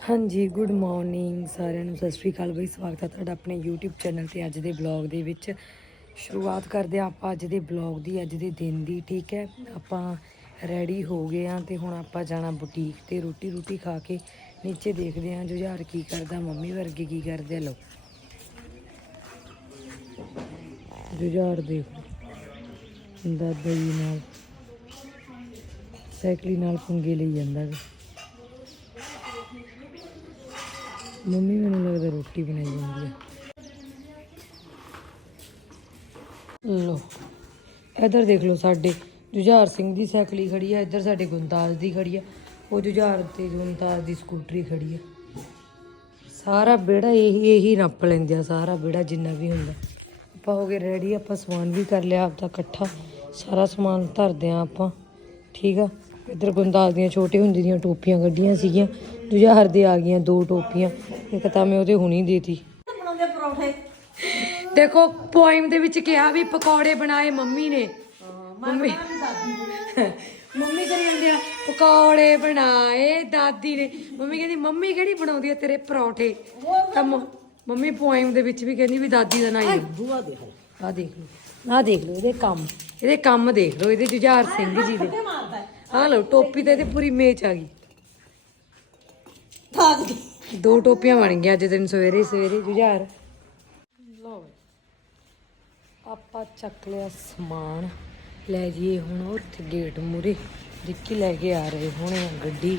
ਹਾਂਜੀ good morning ਸਾਰਿਆਂ ਨੂੰ। ਸਤਿ ਸ਼੍ਰੀ ਅਕਾਲ ਬਈ, ਸਵਾਗਤ ਹੈ ਤੁਹਾਡਾ ਆਪਣੇ YouTube ਚੈਨਲ ਤੇ ਅੱਜ ਦੇ ਬਲੌਗ ਦੇ ਵਿੱਚ। ਸ਼ੁਰੂਆਤ ਕਰਦੇ ਹਾਂ ਆਪਾਂ ਅੱਜ ਦੇ ਬਲੌਗ ਦੀ, ਅੱਜ ਦੇ ਦਿਨ ਦੀ, ਠੀਕ ਹੈ? ਆਪਾਂ ਰੈਡੀ ਹੋ ਗਏ ਆ ਤੇ ਹੁਣ ਆਪਾਂ ਜਾਣਾ ਬੁਟੀਕ ਤੇ ਰੋਟੀ ਰੋਟੀ ਖਾ ਕੇ ਨੀਚੇ ਦੇਖਦੇ ਹਾਂ ਜੁਝਾਰ ਕੀ ਕਰਦਾ, ਮੰਮੀ ਵਰਗੇ ਕੀ ਕਰਦੇ ਆ ਲੋ ਜੁਝਾਰ ਦੇਖੋ ਦਾਦਾ ਜੀ ਨਾਲ, ਸਾਈਕਲੀ ਨਾਲ ਪੰਗੇ ਲਈ ਜਾਂਦਾ ਗਾ। ਮੰਮੀ ਮੈਨੂੰ ਲੱਗਦਾ ਰੋਟੀ ਬਣਾਈ ਜਾਂਦੀ ਹੈ ਲੋ ਇਧਰ ਦੇਖ ਲਓ ਸਾਡੇ ਜੁਝਾਰ ਸਿੰਘ ਦੀ ਸਾਈਕਲੀ ਖੜੀ ਹੈ ਇੱਧਰ ਸਾਡੇ ਗੁੰਦਾਜ ਦੀ ਖੜੀ ਹੈ ਉਹ ਜੁਝਾਰ ਤੇ ਗੁੰਦਾਜ ਦੀ ਸਕੂਟਰੀ ਖੜੀ ਹੈ ਸਾਰਾ ਬੇੜਾ ਇਹੀ ਇਹੀ ਨੱਪ ਲੈਂਦੇ ਆ, ਸਾਰਾ ਬੇੜਾ ਜਿੰਨਾ ਵੀ ਹੁੰਦਾ। ਆਪਾਂ ਹੋ ਗਏ ਰੈਡੀ ਆਪਾਂ ਸਮਾਨ ਵੀ ਕਰ ਲਿਆ, ਆਪਦਾ ਇਕੱਠਾ ਸਾਰਾ ਸਮਾਨ ਧਰਦੇ ਆ ਆਪਾਂ, ਠੀਕ ਆ? ਇੱਧਰ ਗੁੰਦਾਜ ਦੀਆਂ ਛੋਟੇ ਹੁੰਦੀ ਦੀਆਂ ਟੋਪੀਆਂ ਕੱਢੀਆਂ ਸੀਗੀਆਂ ਜੁਝਾਰ ਦੇ ਆ ਗਈਆਂ ਦੋ ਟੋਪੀਆਂ, ਇੱਕ ਤਾਂ ਮੈਂ ਉਹਦੇ ਹੁਣੀ ਦੇਤੀ। ਦੇਖੋ ਪੋਇਮ ਦੇ ਵਿੱਚ ਕਿਹਾ ਵੀ ਪਕੌੜੇ ਬਣਾਏ ਮੰਮੀ ਨੇ। ਮੰਮੀ ਮੰਮੀ ਕਰੀ ਜਾਂਦੇ ਆ, ਪਕੌੜੇ ਬਣਾਏ ਦਾਦੀ ਨੇ। ਮੰਮੀ ਕਹਿੰਦੀ, ਮੰਮੀ ਕਿਹੜੀ ਬਣਾਉਂਦੀ ਆ ਤੇਰੇ ਪਰੌਂਠੇ? ਤਾਂ ਮੰਮੀ ਪੋਇਮ ਦੇ ਵਿੱਚ ਵੀ ਕਹਿੰਦੀ ਵੀ ਦਾਦੀ ਦਾ ਨਾਂ ਹੀ ਬੂਆ ਦੇਖ ਆ ਦੇਖ ਲਓ। ਆ ਦੇਖ ਲਓ, ਇਹਦੇ ਕੰਮ। ਇਹਦੇ ਕੰਮ ਦੇਖ ਲਓ, ਇਹਦੇ ਜੁਝਾਰ ਸਿੰਘ ਜੀ ਦੇ। ਆ ਲਓ ਟੋਪੀ ਤੇ ਇਹਦੇ ਪੂਰੀ ਮੇਚ ਆ ਗਈ। ਦੋ। ਟੋਪੀਆਂ ਬਣ ਗਈਆਂ ਅੱਜ ਦਿਨ ਸਵੇਰੇ ਸਵੇਰੇ ਜੁਝਾਰ। ਲਓ। ਆਪਾਂ ਚੱਕ ਲਿਆ ਸਮਾਨ। ਲੈ ਜੀਏ ਹੁਣ ਉੱਥੇ ਗੇਟ ਮੂਰੇ ਰਿੱਕੀ ਲੈ ਕੇ ਆ ਰਹੇ ਹੋਣੇ ਆ ਗੱਡੀ।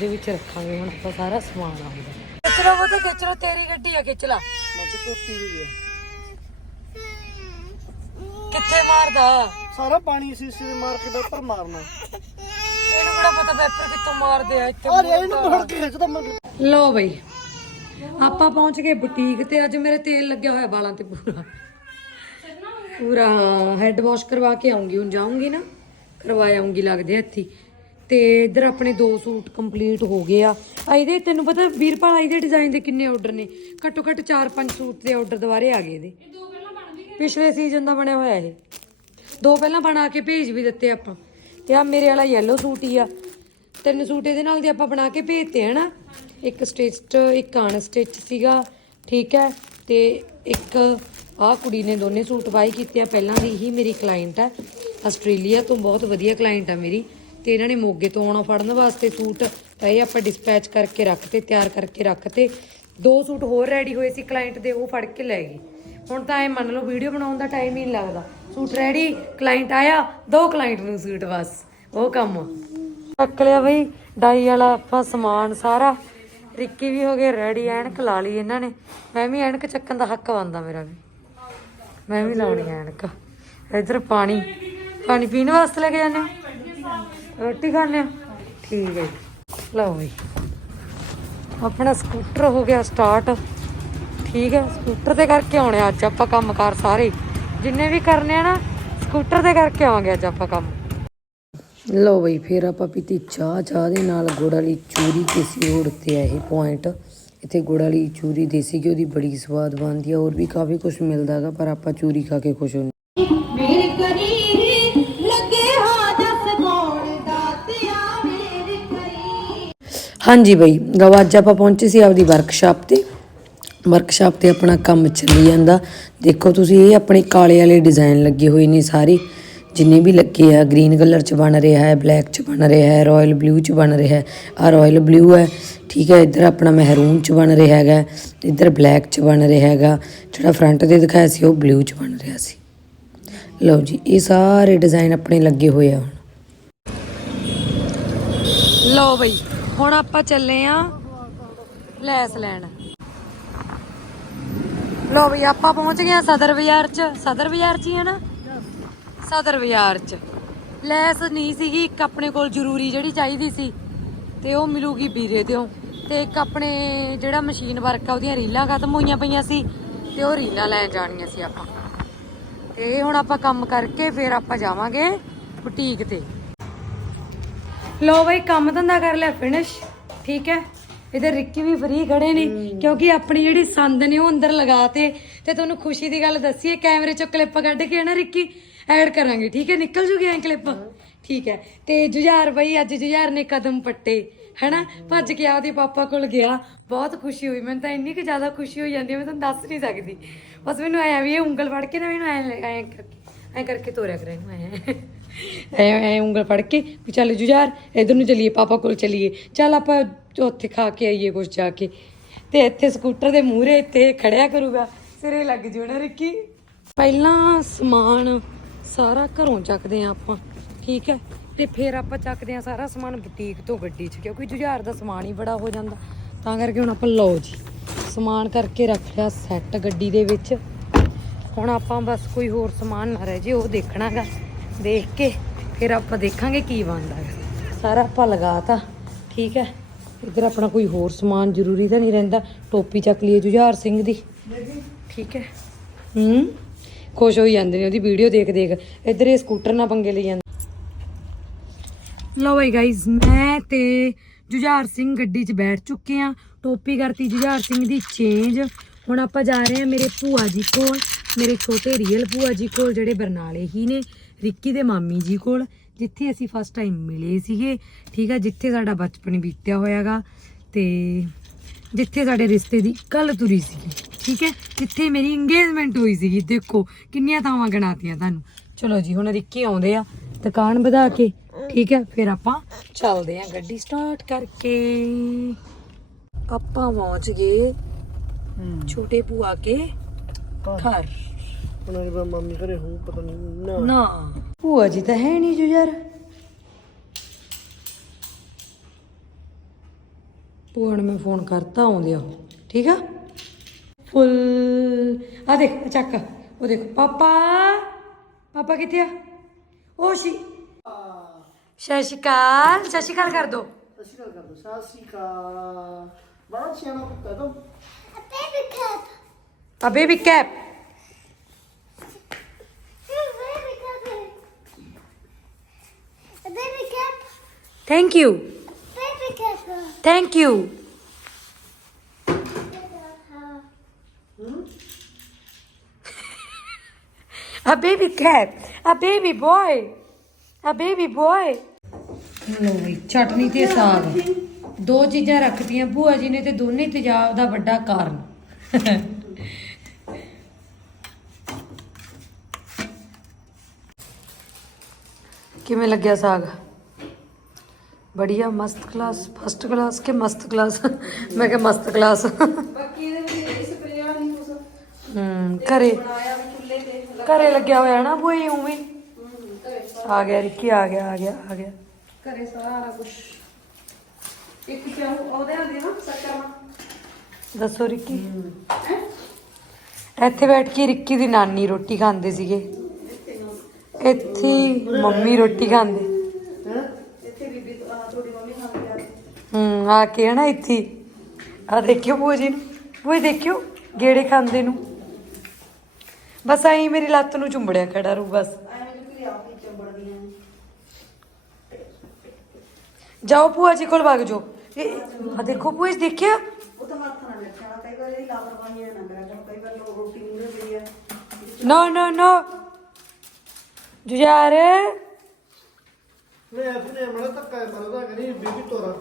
ਦੇ ਵਿੱਚ ਰੱਖਾਂਗੇ ਹੁਣ ਆਪਾਂ ਸਾਰਾ ਸਮਾਨ ਆਉਂਦਾ ਖਿੱਚ ਉਹ ਤੇ ਖਿੱਚ ਤੇਰੀ ਗੱਡੀ ਆ ਖਿੱਚ ਲਾ। ਕਿੱਥੇ ਮਾਰਦਾ? ਸਾਰਾ ਪਾਣੀ ਸੀ ਇਸ ਮਾਰ ਕੇ ਪੇਪਰ ਮਾਰਨਾ। ਇਹਨੂੰ ਕਿਹੜਾ ਪਤਾ ਪੇਪਰ ਕਿੱਥੋਂ ਮਾਰਦੇ ਆ ਇੱਥੇ ਔਰ ਇਹਨੂੰ ਫੜ ਕੇ ਖਿੱਚਦਾ ਮੈਂ ਲੋ ਬਈ ਆਪਾਂ ਪਹੁੰਚ ਗਏ ਬੁਟੀਕ ਤੇ ਅੱਜ ਮੇਰੇ ਤੇਲ ਲੱਗਿਆ ਹੋਇਆ ਵਾਲਾਂ ਤੇ ਪੂਰਾ। ਪੂਰਾ ਹੈਡ ਵਾਸ਼ ਕਰਵਾ ਕੇ ਆਉਂਗੀ ਹੁਣ ਜਾਊਂਗੀ ਨਾ ਕਰਵਾ ਆਉਂਗੀ ਲੱਗਦੇ ਹੱਥੀ ਤੇ ਇਧਰ ਆਪਣੇ ਦੋ ਸੂਟ ਕੰਪਲੀਟ ਹੋ ਗਏ ਆ। ਆ ਇਹਦੇ ਤੈਨੂੰ ਪਤਾ ਵੀਰਪਾਲ ਇਹਦੇ ਡਿਜ਼ਾਈਨ ਦੇ ਕਿੰਨੇ ਆਰਡਰ ਨੇ? ਘੱਟੋ ਘੱਟ 4-5 ਸੂਟ ਦੇ ਆਰਡਰ ਦੁਬਾਰੇ ਆ ਗਏ ਇਹਦੇ। ਪਿਛਲੇ ਸੀਜ਼ਨ ਦਾ ਬਣਿਆ ਹੋਇਆ ਇਹ। ਦੋ ਪਹਿਲਾਂ ਬਣਾ ਕੇ ਭੇਜ ਵੀ ਦਿੱਤੇ ਆਪਾਂ। ਤੇ ਆ ਮੇਰੇ ਵਾਲਾ yellow ਸੂਟ ਹੀ ਆ। ਤਿੰਨ ਸੂਟ ਇਹਦੇ ਨਾਲ ਦੇ ਆਪਾਂ ਬਣਾ ਕੇ ਭੇਜਤੇ, ਹਨਾ? ਇੱਕ ਸਟਿਚਡ ਇੱਕ ਅਨ ਸਟਿਚ ਸੀਗਾ, ਠੀਕ ਹੈ? ਤੇ ਇੱਕ ਆਹ ਕੁੜੀ ਨੇ ਦੋਨੇ ਸੂਟ ਬਾਈ ਕੀਤੇ ਆ। ਪਹਿਲਾਂ ਦੀ ਹੀ ਮੇਰੀ ਕਲਾਇੰਟ ਹੈ, ਆਸਟ੍ਰੇਲੀਆ ਤੋਂ, ਬਹੁਤ ਵਧੀਆ ਕਲਾਇੰਟ ਆ ਮੇਰੀ। ਤੇ ਇਹਨਾਂ ਨੇ ਮੋਗੇ ਤੋਂ ਆਉਣਾ ਫੜਨ ਵਾਸਤੇ ਸੂਟ, ਤਾਂ ਇਹ ਆਪਾਂ ਡਿਸਪੈਚ ਕਰਕੇ ਰੱਖਤੇ, ਤਿਆਰ ਕਰਕੇ ਰੱਖਤੇ। ਦੋ ਸੂਟ ਹੋਰ ਰੈਡੀ ਹੋਏ ਸੀ ਕਲਾਇੰਟ ਦੇ, ਉਹ ਫੜ ਕੇ ਲੈ ਗਏ। ਹੁਣ ਤਾਂ ਐ ਮੰਨ ਲਓ ਵੀਡੀਓ ਬਣਾਉਣ ਦਾ ਟਾਈਮ ਹੀ ਨਹੀਂ ਲੱਗਦਾ। ਸੂਟ ਰੈਡੀ ਕਲਾਇੰਟ ਆਇਆ, ਦੋ ਕਲਾਇੰਟ ਨੂੰ ਸੂਟ ਬਸ, ਉਹ ਕੰਮ। ਚੱਕ ਲਿਆ ਬਈ, ਡਾਈ ਵਾਲਾ ਆਪਾਂ ਸਮਾਨ ਸਾਰਾ। ਰਿੱਕੀ ਵੀ ਹੋ ਗਏ ਰੈਡੀ ਐਨਕ ਲਾ ਲਈ ਇਹਨਾਂ ਨੇ। ਮੈਂ ਵੀ ਐਨਕ ਚੱਕਣ ਦਾ ਹੱਕ ਬੰਦਾ ਮੇਰਾ ਵੀ। ਮੈਂ ਵੀ ਲਾਉਣੀ ਐਨਕ। ਇੱਧਰ ਪਾਣੀ ਪਾਣੀ ਪੀਣ ਵਾਸਤੇ ਲੈ ਕੇ ਜਾਂਦੇ ਹੋ? ਰੋਟੀ ਖਾਣੇ ਠੀਕ ਹੈ ਲਓ ਬਈ। ਆਪਣਾ ਸਕੂਟਰ ਹੋ ਗਿਆ ਸਟਾਰਟ ਠੀਕ ਹੈ ਸਕੂਟਰ ਤੇ ਕਰਕੇ ਆਉਣੇ ਆ ਅੱਜ ਆਪਾਂ ਕੰਮਕਾਰ ਸਾਰੇ ਜਿੰਨੇ ਵੀ ਕਰਨੇ ਆ ਨਾ ਸਕੂਟਰ ਤੇ ਕਰਕੇ ਆਵਾਂਗੇ ਅੱਜ ਆਪਾਂ ਕੰਮ। ਲਓ ਬਈ ਫਿਰ ਆਪਾਂ ਪੀਤੀ ਚਾਹ। ਚਾਹ ਦੇ ਨਾਲ ਗੁੜ ਵਾਲੀ ਚੂਰੀ ਕਿਸੇ ਹੋਰ ਤੇ ਆ ਇਹ ਪੁਆਇੰਟ ਇੱਥੇ ਗੁੜ ਵਾਲੀ ਚੂਰੀ ਦੇਸੀ ਘਿਓ ਦੀ ਬੜੀ ਸਵਾਦ ਬਣਦੀ ਆ ਹੋਰ ਵੀ ਕਾਫੀ ਕੁਝ ਮਿਲਦਾਗਾ ਪਰ ਆਪਾਂ ਚੂਰੀ ਖਾ ਕੇ ਖੁਸ਼ ਹੁੰਦੇ ਮੇਰੇ ਕਰੀਰ ਲੱਗੇ ਹਾਂ ਜਸ ਗੋਣ ਦਾਤਿਆ ਮੇਰੇ ਕਰੀਰ। ਹਾਂਜੀ ਬਈ ਗਵਾ ਅੱਜ ਆਪਾਂ ਪਹੁੰਚੇ ਸੀ ਆਪਦੀ ਵਰਕਸ਼ਾਪ ਤੇ। ਵਰਕਸ਼ਾਪ ਤੇ ਆਪਣਾ ਕੰਮ ਚੱਲੀ ਜਾਂਦਾ। ਦੇਖੋ ਤੁਸੀਂ, ਇਹ ਆਪਣੇ ਕਾਲੇ ਵਾਲੇ ਡਿਜ਼ਾਈਨ ਲੱਗੇ ਹੋਏ ਨੇ ਸਾਰੇ। ਜਿੰਨੇ ਵੀ ਲੱਗੇ ਆ ਗ੍ਰੀਨ ਕਲਰ ਚ ਬਣ ਰਿਹਾ ਹੈ ਬਲੈਕ ਚ ਬਣ ਰਿਹਾ ਹੈ ਰਾਇਲ ਬਲੂ ਚ ਬਣ ਰਿਹਾ ਹੈ। ਆ ਰਾਇਲ ਬਲੂ ਹੈ, ਠੀਕ ਹੈ, ਇੱਧਰ ਆਪਣਾ ਮਹਿਰੂਨ ਚ ਬਣ ਰਿਹਾ ਹੈਗਾ, ਇੱਧਰ ਬਲੈਕ ਚ ਬਣ ਰਿਹਾ ਹੈਗਾ। ਜਿਹੜਾ ਫਰੰਟ ਤੇ ਦਿਖਾਇਆ ਸੀ, ਉਹ ਬਲੂ ਚ ਬਣ ਰਿਹਾ ਸੀ। ਲਓ ਜੀ, ਇਹ ਸਾਰੇ ਡਿਜ਼ਾਈਨ ਆਪਣੇ ਲੱਗੇ ਹੋਏ ਆ ਹੁਣ। ਲਓ ਬਈ, ਹੁਣ ਆਪਾਂ ਚੱਲੇ ਆ ਲੈਸ ਲੈਣ। ਲੋ ਬਈ ਆਪਾਂ ਪਹੁੰਚ ਗਏ ਆ ਸਦਰ ਬਾਜ਼ਾਰ ਚ। ਸਦਰ ਬਾਜ਼ਾਰ ਚ ਹੀ ਹੈ ਨਾ? ਸਦਰ ਬਾਜ਼ਾਰ ਚ। ਲੈਸ ਨਹੀਂ ਸੀਗੀ, ਇੱਕ ਆਪਣੇ ਕੋਲ ਜ਼ਰੂਰੀ ਜਿਹੜੀ ਚਾਹੀਦੀ ਸੀ, ਤੇ ਉਹ ਮਿਲੂਗੀ ਵੀਰੇ ਦਿਓ। ਤੇ ਇੱਕ ਆਪਣੇ ਜਿਹੜਾ ਮਸ਼ੀਨ ਵਰਕ ਆ, ਉਹਦੀਆਂ ਰੀਲਾਂ ਖਤਮ ਹੋਈਆਂ ਪਈਆਂ ਸੀ, ਤੇ ਉਹ ਰੀਲਾਂ ਲੈ ਜਾਣੀਆਂ ਸੀ ਆਪਾਂ। ਤੇ ਹੁਣ ਆਪਾਂ ਕੰਮ ਕਰਕੇ ਫਿਰ ਆਪਾਂ ਜਾਵਾਂਗੇ ਬੁਟੀਕ ਤੇ। ਲੋ ਬਈ, ਕੰਮ ਧੰਦਾ ਕਰ ਲਿਆ ਫਿਨਿਸ਼ ਠੀਕ ਹੈ? ਇਧਰ ਰਿੱਕੀ ਵੀ ਫਰੀ ਖੜੇ ਨੇ ਕਿਉਂਕਿ ਆਪਣੀ ਜਿਹੜੀ ਸੰਦ ਨੇ ਉਹ ਅੰਦਰ ਲਗਾਤੇ ਤੇ ਤੁਹਾਨੂੰ ਖੁਸ਼ੀ ਦੀ ਗੱਲ ਦੱਸੀਏ ਕੈਮਰੇ ਚੋਂ ਕਲਿੱਪ ਕੱਢ ਕੇ ਨਾ ਰਿੱਕੀ ਐਡ ਕਰਾਂਗੇ ਠੀਕ ਹੈ? ਨਿਕਲ ਜੂਗੀ ਐ ਕਲਿੱਪ ਠੀਕ ਹੈ। ਤੇ ਜੁਝਾਰ ਬਈ ਅੱਜ ਜੁਝਾਰ ਨੇ ਕਦਮ ਪੱਟੇ ਹੈਨਾ? ਭੱਜ ਕੇ ਆਪਦੇ ਪਾਪਾ ਕੋਲ ਗਿਆ ਬਹੁਤ ਖੁਸ਼ੀ ਹੋਈ। ਮੈਨੂੰ ਤਾਂ ਇੰਨੀ ਕਿ ਜ਼ਿਆਦਾ ਖੁਸ਼ੀ ਹੋ ਜਾਂਦੀ ਮੈਂ ਤੁਹਾਨੂੰ ਦੱਸ ਨਹੀਂ ਸਕਦੀ। ਬਸ ਮੈਨੂੰ ਆਇਆ ਵੀ ਇਹ ਉਂਗਲ ਫੜ ਕੇ ਨਾ ਮੈਨੂੰ ਐ ਐ ਕਰਕੇ ਐ ਕਰਕੇ ਤੋਰਿਆ ਕਰੇ ਇਹਨੂੰ ਐ। ਐ ਐ ਉਂਗਲ ਫੜ ਕੇ ਵੀ ਚੱਲ ਜੁਝਾਰ, ਇਧਰ ਨੂੰ ਚਲੀਏ, ਪਾਪਾ ਕੋਲ ਚਲੀਏ। ਚੱਲ ਆਪਾਂ ਉੱਥੇ ਖਾ ਕੇ ਆਈਏ ਕੁਝ ਜਾ ਕੇ। ਤੇ ਇੱਥੇ ਸਕੂਟਰ ਦੇ ਮੂਹਰੇ ਇੱਥੇ ਖੜਿਆ ਕਰੂਗਾ। ਸਿਰੇ ਲੱਗ ਜੂਣਾ ਰਿੱਕੀ। ਪਹਿਲਾਂ ਸਮਾਨ ਸਾਰਾ ਘਰੋਂ ਚੱਕਦੇ ਆ ਆਪਾਂ, ਠੀਕ ਹੈ ਤੇ ਫਿਰ ਆਪਾਂ ਚੱਕਦੇ ਆ ਸਾਰਾ ਸਮਾਨ ਬੁਟੀਕ ਤੋਂ ਗੱਡੀ 'ਚ, ਕਿਉਂਕਿ ਜੁਝਾਰ ਦਾ ਸਮਾਨ ਹੀ ਬੜਾ ਹੋ ਜਾਂਦਾ। ਤਾਂ ਕਰਕੇ ਹੁਣ ਆਪਾਂ ਲਓ ਜੀ, ਸਮਾਨ ਕਰਕੇ ਰੱਖ ਲਿਆ ਸੈੱਟ ਗੱਡੀ ਦੇ ਵਿੱਚ। ਹੁਣ ਆਪਾਂ ਬਸ ਕੋਈ ਹੋਰ ਸਮਾਨ ਨਾ ਰਹਿ ਜੇ, ਉਹ ਦੇਖਣਾਗਾ ਦੇਖ ਕੇ ਫਿਰ ਆਪਾਂ ਦੇਖਾਂਗੇ ਕੀ ਬਣਦਾ ਹੈ। ਸਾਰਾ ਆਪਾਂ ਲਗਾਤਾ, ਠੀਕ ਹੈ? ਇੱਧਰ ਆਪਣਾ ਕੋਈ ਹੋਰ ਸਮਾਨ ਜ਼ਰੂਰੀ ਤਾਂ ਨਹੀਂ ਰਹਿੰਦਾ। ਟੋਪੀ ਚੱਕ ਲਈਏ ਜੁਝਾਰ ਸਿੰਘ ਦੀ। ਠੀਕ ਹੈ? ਹੂੰ? ਖੁਸ਼ ਹੋਈ ਜਾਂਦੇ ਨੇ ਉਹਦੀ ਵੀਡੀਓ ਦੇਖ ਦੇਖ। ਇੱਧਰ ਇਹ ਸਕੂਟਰ ਨਾਲ ਪੰਗੇ ਲਈ ਜਾਂਦੇ। ਲਓ ਬਈ ਗਾਇਜ਼ ਮੈਂ ਤੇ ਜੁਝਾਰ ਸਿੰਘ ਗੱਡੀ 'ਚ ਬੈਠ ਚੁੱਕੇ ਆ ਟੋਪੀ ਕਰਤੀ ਜੁਝਾਰ ਸਿੰਘ ਦੀ ਚੇਂਜ ਹੁਣ ਆਪਾਂ ਜਾ ਰਹੇ ਆ ਮੇਰੇ ਭੂਆ ਜੀ ਕੋਲ। ਮੇਰੇ ਛੋਟੇ ਰੀਅਲ ਭੂਆ ਜੀ ਕੋਲ ਜਿਹੜੇ ਬਰਨਾਲੇ ਹੀ ਨੇ ਰਿੱਕੀ ਦੇ ਮਾਮੀ ਜੀ ਕੋਲ ਜਿੱਥੇ ਅਸੀਂ ਫਸਟ ਟਾਈਮ ਮਿਲੇ ਸੀਗੇ। ਠੀਕ ਆ ਜਿੱਥੇ ਸਾਡਾ ਬਚਪਨ ਬੀਤਿਆ ਹੋਇਆਗਾ ਤੇ ਜਿੱਥੇ ਸਾਡੇ ਰਿਸ਼ਤੇ ਦੀ ਕੱਲ ਤੁਰੀ ਸੀਗੀ। ਠੀਕ ਹੈ ਜਿੱਥੇ ਮੇਰੀ ਇੰਗੇਜਮੈਂਟ ਹੋਈ ਸੀਗੀ। ਦੇਖੋ ਕਿੰਨੀਆਂ ਥਾਵਾਂ ਗਣਾਤੀਆਂ ਤੁਹਾਨੂੰ। ਚਲੋ ਜੀ ਹੁਣ ਰਿੱਕੀ ਆਉਂਦੇ ਆ ਦੁਕਾਨ ਵਧਾ ਕੇ। ਠੀਕ ਹੈ ਫਿਰ ਆਪਾਂ ਚੱਲਦੇ ਆ ਗੱਡੀ ਸਟਾਰਟ ਕਰਕੇ। ਆਪਾਂ ਪਹੁੰਚ ਗਏ ਛੋਟੇ ਭੂਆ ਕੇ ਘਰ। ਉਹਨਾਂ ਦੀ ਮੰਮੀ ਘਰੇ ਹੋ ਪਤਾ ਨਹੀਂ ਨਾ। ਨਾ। ਭੂਆ ਜੀ ਤਾਂ ਹੈ ਨਹੀਂ ਜੋ ਯਾਰ। ਭੂਆ ਨੂੰ ਮੈਂ ਫੋਨ ਕਰਤਾ ਆਉਂਦੇ ਆ ਠੀਕ ਆ? ਫੁੱਲ। ਆ ਦੇਖ ਚੱਕ। ਉਹ ਦੇਖ ਪਾਪਾ। ਪਾਪਾ ਕਿੱਥੇ ਆ? ਉਹ ਸ਼ੀ ਸਤਿ ਸ਼੍ਰੀ ਅਕਾਲ। ਸਤਿ ਸ਼੍ਰੀ ਅਕਾਲ ਕਰ ਦੋ। ਸਤਿ ਸ਼੍ਰੀ ਅਕਾਲ ਬੜਾ ਸਿਆਣਾ ਕੁੱਤਾ ਤੂੰ। A baby cat thank you thank you A baby cat, a baby boy, a baby boy. ਲੋ ਵੀ ਚਟਨੀ ਤੇ ਸਾਗ। ਦੋ ਚੀਜ਼ਾਂ ਰੱਖਤੀਆਂ ਭੂਆ ਜੀ ਨੇ ਤੇ ਦੋਨੇ ਤੇਜ਼ਾਬ ਦਾ ਵੱਡਾ ਕਾਰਨ। ਕਿਵੇਂ ਲੱਗਿਆ ਸਾਗ? ਬੜੀਆ ਮਸਤ ਕਲਾਸ ਫਸਟ ਕਲਾਸ ਕਿ ਮਸਤ ਕਲਾਸ ਮੈਂ ਕਿਹਾ ਮਸਤ ਕਲਾਸ ਹੂੰ ਘਰੇ ਘਰੇ ਲੱਗਿਆ ਹੋਇਆ ਨਾ ਬੋਈ ਉਵੇਂ ਆ ਗਿਆ ਰਿੱਕੀ ਆ ਗਿਆ ਆ ਗਿਆ ਆ ਗਿਆ। ਘਰੇ ਸਾਰਾ ਕੁਝ ਇੱਕ ਚਾਹੂ ਉਹਦੇ ਨਾਲ ਦੇ ਨਾ ਸਕਰਮਾ। ਦੱਸੋ ਰਿੱਕੀ। ਇੱਥੇ ਬੈਠ ਕੇ ਰਿੱਕੀ ਦੀ ਨਾਨੀ ਰੋਟੀ ਖਾਂਦੇ ਸੀਗੇ। ਇੱਥੇ ਹੀ ਮੰਮੀ ਰੋਟੀ ਖਾਂਦੇ। ਹੂੰ? ਆ। ਕੇ ਨਾ ਇੱਥੇ ਆ ਦੇਖਿਓ ਭੂਆ ਜੀ ਨੂੰ। ਭੂਆ ਜੀ ਦੇਖਿਓ ਗੇੜੇ ਖਾਂਦੇ ਨੂੰ। ਬਸ ਆਈ ਮੇਰੀ ਲੱਤ ਨੂੰ ਚੁੰਬੜਿਆ ਖੜਾ ਰੂ ਬਸ। ਜਾਓ ਭੂਆ ਜੀ ਕੋਲ ਵਗ ਜਾਓ। ਆ ਦੇਖੋ ਭੂਆ ਜੀ ਦੇਖਿਆ? ਉਹ ਤਾਂ ਮੱਥਾ ਨਾ ਰੱਖਿਆ ਕਈ ਵਾਰ ਇਹ ਲਾਪਰਵਾਹੀਆਂ ਨਾ ਕਰਿਆ ਕਰੋ ਕਈ ਵਾਰ ਲੋਕ ਰੋਟੀ ਮੂਰੇ ਪਈ ਆ। ਨੋ ਨੋ ਨੋ। ਜੁਝਾਰ ਮੈਂ ਆਪਣੇ ਮੜਾ ਧੱਕਾ ਮਾਰਦਾ ਕਰੀ ਬੀਬੀ ਤੋਰਾ।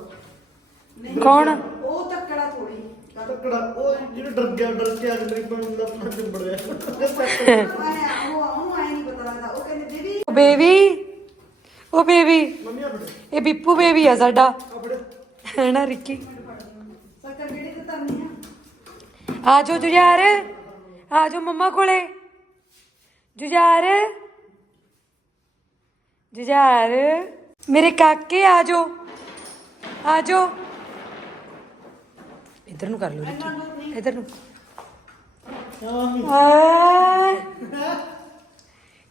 ਕੌਣ? ਉਹ ਤੱਕੜਾ ਥੋੜੀ ਤੱਕੜਾ ਉਹ ਜਿਹੜਾ ਡਰ ਗਿਆ ਡਰ ਕੇ ਆ ਕੇ ਮੇਰੀ ਬੰਦ ਦਾ ਆਪਣਾ ਚਿੰਬੜ ਰਿਹਾ। ਉਹ ਉਹਨੂੰ ਆਏ ਨਹੀਂ ਪਤਾ ਲੱਗਦਾ ਉਹ ਕਹਿੰਦੇ ਦੀਦੀ ਉਹ ਬੇਬੀ ਉਹ ਬੇਬੀ। ਮੰਮੀ ਆ ਫੜੇ ਇਹ ਬਿੱਪੂ ਬੇਬੀ ਆ ਸਾਡਾ। ਹੈ ਨਾ ਰਿੱਕੀ? ਸ਼ੱਕਰ ਕਿਹੜੀ ਤੇ ਆ ਜਾਓ ਜੁਝਾਰ। ਆ ਜਾਓ ਮੰਮਾ ਕੋਲੇ। ਜੁਝਾਰ। ਜੁਝਾਰ ਮੇਰੇ ਕਾਕੇ ਆ ਜਾਓ। ਆ ਜਾਓ। ਇਧਰ ਨੂੰ ਕਰ ਲਓ ਰਿੱਕੀ। ਇਧਰ ਨੂੰ। ਆਏ।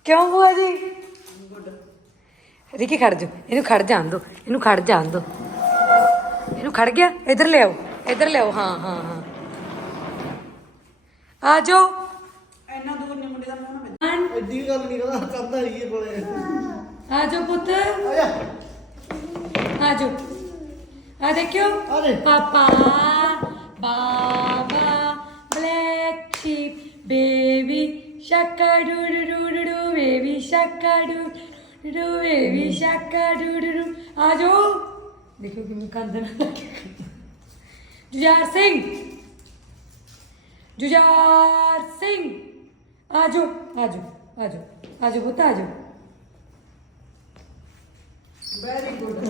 ਕਿਉਂ ਬੁਆ ਜੀ? ਰਿੱਕੀ ਖੜ ਜਾ ਇਹਨੂੰ ਖੜ ਜਾਣ ਦੋ। ਇਹਨੂੰ ਖੜ ਜਾਣ ਦੋ। ਇਹਨੂੰ ਖੜ ਗਿਆ? ਇਧਰ ਲਿਆਓ। ਇਧਰ ਲਿਆਓ। ਹਾਂ ਹਾਂ ਹਾਂ। ਆ ਜਾਓ। ਇੰਨਾ ਦੂਰ ਨਹੀਂ ਮੁੰਡੇ ਦਾ ਮੂੰਹ ਨਾ ਐਡੀ ਗੱਲ ਨਹੀਂ ਕਰਦਾ। ਕਰਦਾ ਇਹ ਕੋਲੇ। ਆ ਜਾਓ ਪੁੱਤ। ਆ ਜਾ ਆ ਦੇਖਿਓ। ਦੇ। Baa baa black sheep baby shark doo doo doo doo doo baby shark doo doo doo baby shark doo doo doo ਆ ਜਾਓ ਦੇਖੋ ਨਾਲ ਲੱਗੇ ਜੁਝਾਰ ਸਿੰਘ। ਜੁਝਾਰ ਸਿੰਘ। ਆਜੋ ਆਜੋ ਆਜੋ। ਆਜੋ ਪੁੱਤ ਆਜੋ। ਵੈਰੀ ਗੁੱਡ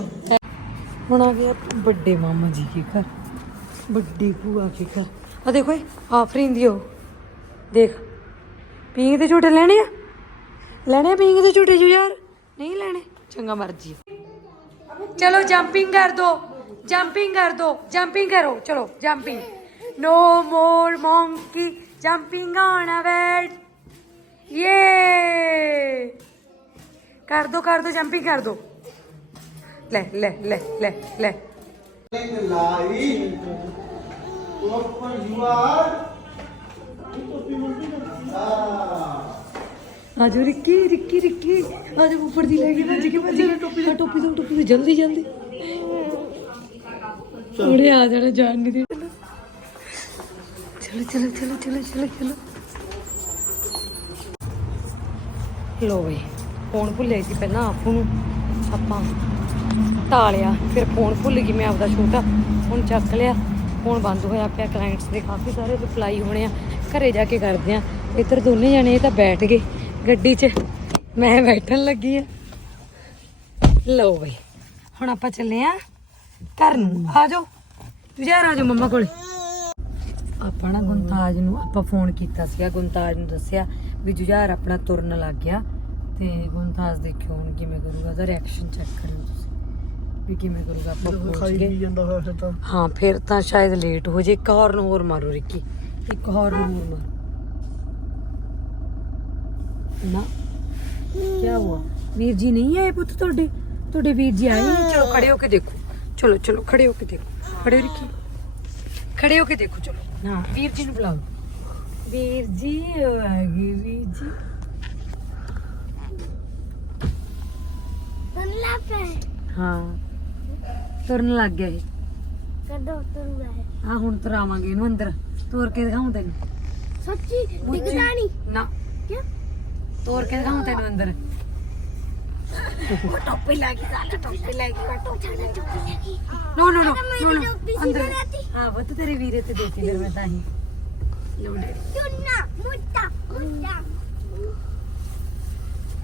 ਹੁਣ ਆ ਗਿਆ ਵੱਡੇ ਮਾਮਾ ਜੀ ਕੇ ਘਰ? ਵੱਡੀ ਭੂਆ ਕੇ ਘਰ? ਆ ਦੇਖੋ ਇਹ, ਆਫਰੀਨ ਦੀ ਉਹ। ਦੇਖ ਪੀਂਗ ਦੇ ਝੂਟੇ ਲੈਣੇ ਆ? ਲੈਣੇ ਆ ਪੀਂਗ ਦੇ ਝੂਟੇ ਜੂ ਯਾਰ? ਨਹੀਂ ਲੈਣੇ? ਚੰਗਾ ਮਰਜ਼ੀ ਚਲੋ ਜੰਪਿੰਗ ਕਰ ਦੋ ਜੰਪਿੰਗ ਕਰ ਦੋ ਜੰਪਿੰਗ ਕਰੋ। ਚਲੋ jumping no more monkey jumping on a bed ਯੇ ਕਰ ਦੋ ਕਰ ਦੋ ਜੰਪਿੰਗ ਕਰ ਦੋ। ਲੈ ਲੈ ਲੈ ਲੈ ਲੈ। ਲਾਈ। ਓਪਨ ਯੂ ਆਰ ਆਜੋ ਰਿੱਕੀ ਰਿੱਕੀ ਰਿੱਕੀ। ਆਜੋ ਉੱਪਰ ਦੀ ਲੈ ਕੇ ਭੱਜ ਕੇ ਭੱਜ ਕੇ। ਟੋਪੀ ਦਾ। ਟੋਪੀ ਤੋਂ ਟੋਪੀ ਤੋਂ ਜਲਦੀ ਜਲਦੀ। ਥੋੜੇ ਆ ਜਾਣਾ ਜਾਣ ਨਹੀਂ ਦੇ ਚਲੋ ਚਲੋ ਚਲੋ ਚਲੋ ਚਲੋ ਚਲੋ। ਲੋ ਬਈ ਫੋਨ ਭੁੱਲੇ ਸੀ ਪਹਿਲਾਂ ਆਪੂ ਨੂੰ। ਆਪਾਂ ਟਾਲਿਆ ਫਿਰ ਫੋਨ ਭੁੱਲ ਗਈ ਮੈਂ ਆਪਦਾ ਛੋਟਾ। ਹੁਣ ਚੱਕ ਲਿਆ। ਫੋਨ ਬੰਦ ਹੋਇਆ ਪਿਆ। ਕਲਾਇੰਟਸ ਦੇ ਕਾਫੀ ਸਾਰੇ ਰਿਪਲਾਈ ਹੋਣੇ ਆ। ਘਰੇ ਜਾ ਕੇ ਕਰਦੇ ਆ। ਇੱਧਰ ਦੋਨੇ ਜਣੇ ਇਹ ਤਾਂ ਬੈਠ ਗਏ ਗੱਡੀ 'ਚ। ਮੈਂ ਬੈਠਣ ਲੱਗੀ ਆ। ਲਓ ਬਈ। ਹੁਣ ਆਪਾਂ ਚੱਲੇ ਆ ਘਰ ਨੂੰ। ਆ ਜਾਓ। ਤੂੰ ਯਾਰ ਆ ਜਾਓ ਮੰਮਾ ਕੋਲੇ। ਆਪਾਂ ਨਾ ਗੁੰਤਾਜ ਨੂੰ ਆਪਾਂ ਫੋਨ ਕੀਤਾ ਸੀਗਾ। ਗੁੰਤਾਜ ਨੂੰ ਦੱਸਿਆ ਵੀ ਜੁਝਾਰ ਆਪਣਾ ਤੁਰਨ ਲੱਗ ਗਿਆ। ਤੇ ਗੁੰਤਾਜ ਦੇਖਿਓ ਹੁਣ ਕਿਵੇਂ ਕਰੂਗਾ। ਉਹਦਾ ਰਿਐਕਸ਼ਨ ਚੈੱਕ ਕਰਿਓ ਤੁਸੀਂ। ਵੀ ਕਿਵੇਂ ਕਰੂਗਾ ਆਪਾਂ ਪਹੁੰਚ ਖਾਈ ਗਏ ਜਾਂਦਾ ਹੋਇਆ ਫਿਰ ਤਾਂ। ਹਾਂ ਫਿਰ ਤਾਂ ਸ਼ਾਇਦ ਲੇਟ ਹੋ ਜੇ। ਇੱਕ ਹੋਰ ਨੂੰ ਹੋਰ ਮਾਰੋ ਰਿੱਕੀ। ਇੱਕ ਹੋਰ ਨੂੰ ਹੋਰ ਮਾਰੋ। ਨਾ। ਕੀ ਹੁਆ ਵੀਰ ਜੀ ਨਹੀਂ ਆਏ ਪੁੱਤ ਤੁਹਾਡੇ? ਤੁਹਾਡੇ ਵੀਰ ਜੀ ਆਏ ਨਹੀਂ? ਚਲੋ ਖੜੇ ਹੋ ਕੇ ਦੇਖੋ। ਚਲੋ ਚਲੋ ਖੜੇ ਹੋ ਕੇ ਦੇਖੋ। ਖੜੇ ਹੋ ਰਿੱਕੀ। ਖੜੇ ਹੋ ਕੇ ਦੇਖੋ ਚਲੋ। ਹਾਂ ਵੀਰ ਜੀ ਨੂੰ ਬੁਲਾਓ। ਵੀਰ ਜੀ ਉਹ ਆ ਗਏ ਵੀਰ ਜੀ। ਬੰਲਾ ਪੈ। ਹਾਂ। ਤੁਰਨ ਲੱਗ ਗਿਆ ਇਹ। ਕਦੋਂ ਤੁਰਦਾ ਹੈ ਆ ਹੁਣ ਤੁਰਾਵਾਂਗੇ ਇਹਨੂੰ ਅੰਦਰ। ਤੋਰ ਕੇ ਦਿਖਾਉਂ ਤੈਨੂੰ। ਸੱਚੀ। ਦਿਖਦਾ ਨਹੀਂ। ਨਾ। ਕਿਉਂ ਤੋਰ ਕੇ ਦਿਖਾਉਂ ਤੈਨੂੰ ਅੰਦਰ। ਉਹ ਟੋਪੀ ਲੱਗੀ ਸਾਲਾ ਟੋਪੀ ਲੱਗੀ ਮੈਂ ਟੋਪੀ ਟੋਪੀ ਲੱਗੀ ਨੋ ਨੋ ਨੋ। ਨੋ ਅੰਦਰ। ਹਾਂ ਬੱਤ ਤੇਰੇ ਵੀਰੇ ਤੇ ਦੇਖੀ ਫਿਰ ਮੈਂ ਤਾਂ ਹੀ ਲੋੜੇ। ਚੁੰਨਾ ਮੁੱਟਾ ਮੁੱਟਾ।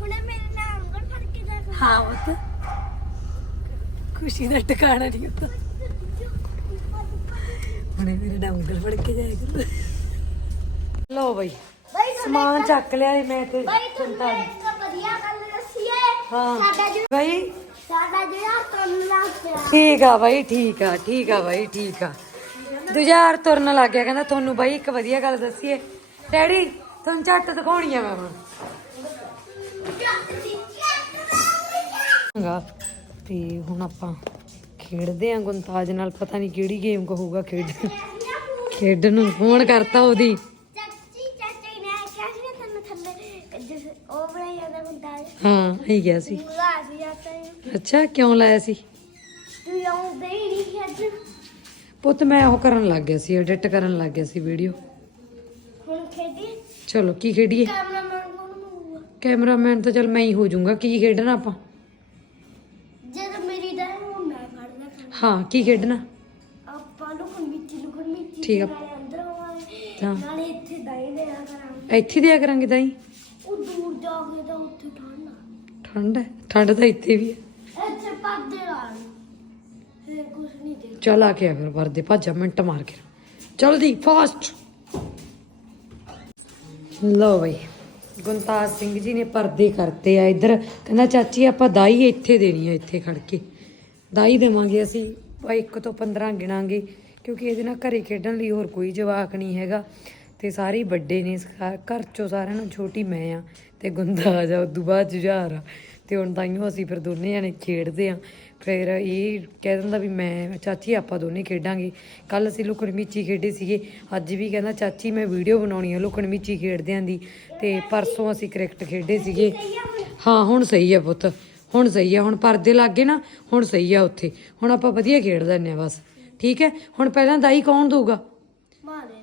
ਹੁਣ ਮੇਰੇ ਨਾਮ ਅੰਗਲ ਫੜ ਕੇ ਜਾ ਹਾਂ ਬੱਤ ਖੁਸ਼ੀ ਦਾ ਟਿਕਾਣਾ ਨਹੀਂ ਹੁੰਦਾ। ਹੁਣੇ ਮੇਰੇ ਡੰਗਲ ਫੜ ਕੇ ਜਾਇਆ ਕਰ। ਲੋ ਬਈ ਸਮਾਨ ਚੱਕ ਲਿਆ ਏ ਮੈਂ ਤੇ ਬਾਈ ਤੁਹਾਨੂੰ ਚਿੰਤਾ ਨੀ। ਇੱਕ ਵਧੀਆ ਗੱਲ ਦੱਸੀ ਹੈ ਹਾਂ। ਸਾਡਾ ਜਿਹੜਾ ਬਈ? ਸਾਡਾ ਜਿਹੜਾ ਤੁਰਨ ਲੱਗ ਪਿਆ। ਠੀਕ ਆ ਬਾਈ ਠੀਕ ਆ ਠੀਕ ਆ ਬਾਈ ਠੀਕ ਆ। ਦੁਜਾਰ ਤੁਰਨ ਲੱਗ ਗਿਆ ਕਹਿੰਦਾ ਤੁਹਾਨੂੰ ਬਾਈ ਇੱਕ ਵਧੀਆ ਗੱਲ ਦੱਸੀਏ ਡੈਡੀ ਤੁਹਾਨੂੰ ਝੱਟ ਦਿਖਾਉਣੀ ਆ ਮੈਂ ਹੁਣ ਚੰਗਾ। ਤੇ ਹੁਣ ਆਪਾਂ ਖੇਡਦੇ ਆਂ ਗੁੰਤਾਜ ਨਾਲ ਪਤਾ ਨਹੀਂ ਕਿਹੜੀ ਗੇਮ ਕਹੂਗਾ ਖੇਡ ਖੇਡਣ ਨੂੰ ਫੋਨ ਕਰਤਾ ਉਹਦੀ। ਹੈ ਹਾਂ ਹੀ ਗਿਆ ਸੀ। ਅੱਛਾ ਕਿਉਂ ਲਾਇਆ ਸੀ? ਤੂੰ ਆਉਂਦੇ ਹੀ ਨਹੀਂ ਖੇਡ ਪੁੱਤ ਮੈਂ ਉਹ ਕਰਨ ਲੱਗ ਗਿਆ ਸੀ ਐਡਿਟ ਕਰਨ ਲੱਗ ਗਿਆ ਸੀ ਵੀਡੀਓ ਹੁਣ ਖੇਡੀ? ਚਲੋ ਕੀ ਖੇਡੀਏ? ਕੈਮਰਾਮੈਨ ਨੂੰ ਕੈਮਰਾਮੈਨ ਤਾਂ ਚਲ ਮੈਂ ਹੀ ਹੋ ਜਾਊਂਗਾ ਕੀ ਖੇਡਣਾ ਆਪਾਂ? ਹਾਂ ਕੀ ਖੇਡਣਾ? ਆਪਾਂ ਲੁਕਣ ਵਿੱਚ ਲੁਕਣ ਵਿੱਚ ਠੀਕ ਆ। ਨਾਲੇ ਅੰਦਰ ਆਵਾਂਗੇ। ਹਾਂ। ਨਾਲੇ ਇੱਥੇ ਦਾਈ ਲਿਆ ਕਰਾਂਗੇ। ਇੱਥੇ ਦਿਆ ਕਰਾਂਗੇ ਤਾਈ ਉਹ ਦੂਰ ਜਾ ਕੇ ਤਾਂ ਉੱਥੇ ਠੰਡਾ ਠੰਡ ਹੈ? ਠੰਡ ਤਾਂ ਇੱਥੇ ਵੀ ਹੈ। ਇੱਥੇ ਪੱਦੇ ਲਾਣ ਫਿਰ ਕੁਝ ਨਹੀਂ ਦੇ ਚੱਲ ਆ ਕੇ ਆ ਫਿਰ ਵਰਦੇ ਭੱਜਾ ਮਿੰਟ ਮਾਰ ਕੇ ਜਲਦੀ ਫਾਸਟ ਲੋ ਬਈ ਗੁੰਤਾਜ ਸਿੰਘ ਜੀ ਨੇ ਪਰਦੇ ਕਰਤੇ ਆ ਇੱਧਰ। ਕਹਿੰਦਾ ਚਾਚੀ ਆਪਾਂ ਦਾਈ ਇੱਥੇ ਦੇਣੀ ਆ ਇੱਥੇ ਖੜ ਕੇ। ਦਾਈ ਦੇਵਾਂਗੇ ਅਸੀਂ, ਭਾਈ ਇੱਕ ਤੋਂ 15 ਗਿਣਾਂਗੇ, ਕਿਉਂਕਿ ਇਹਦੇ ਨਾਲ ਘਰੇ ਖੇਡਣ ਲਈ ਹੋਰ ਕੋਈ ਜਵਾਕ ਨਹੀਂ ਹੈਗਾ। ਤੇ ਸਾਰੇ ਹੀ ਵੱਡੇ ਨੇ ਘਰ ਚੋਂ ਸਾਰਿਆਂ ਨੂੰ ਛੋਟੀ ਮੈਂ ਆ ਤੇ ਗੁੰਦਾਜ ਆ, ਉਦੋਂ ਬਾਅਦ ਜੁਝਾਰ ਆ। ਤੇ ਹੁਣ ਤਾਈਓ ਅਸੀਂ ਫਿਰ ਦੋਨੇ ਜਣੇ ਖੇਡਦੇ ਆ। ਫਿਰ ਇਹ ਕਹਿ ਦਿੰਦਾ ਵੀ ਮੈਂ, ਚਾਚੀ ਆਪਾਂ ਦੋਨੇ ਖੇਡਾਂਗੇ। ਕੱਲ ਅਸੀਂ ਲੁਕਣ ਮੀਚੀ ਖੇਡੇ ਸੀਗੇ। ਅੱਜ ਵੀ ਕਹਿੰਦਾ, ਚਾਚੀ ਮੈਂ ਵੀਡੀਓ ਬਣਾਉਣੀ ਆ ਲੁਕਣ ਮੀਚੀ ਖੇਡਦਿਆਂ ਦੀ। ਤੇ ਪਰਸੋਂ ਅਸੀਂ ਕ੍ਰਿਕਟ ਖੇਡੇ ਸੀਗੇ। ਹਾਂ, ਹੁਣ ਸਹੀ ਆ ਪੁੱਤ। ਹੁਣ ਸਹੀ ਆ, ਹੁਣ ਪਰਦੇ ਲੱਗ ਗਏ ਨਾ, ਹੁਣ ਸਹੀ ਆ ਉੱਥੇ। ਹੁਣ ਆਪਾਂ ਵਧੀਆ ਖੇਡ ਲੈਂਦੇ ਆ ਬਸ। ਠੀਕ ਹੈ? ਹੁਣ ਪਹਿਲਾਂ ਦਾਈ ਕੌਣ ਦਊਗਾ?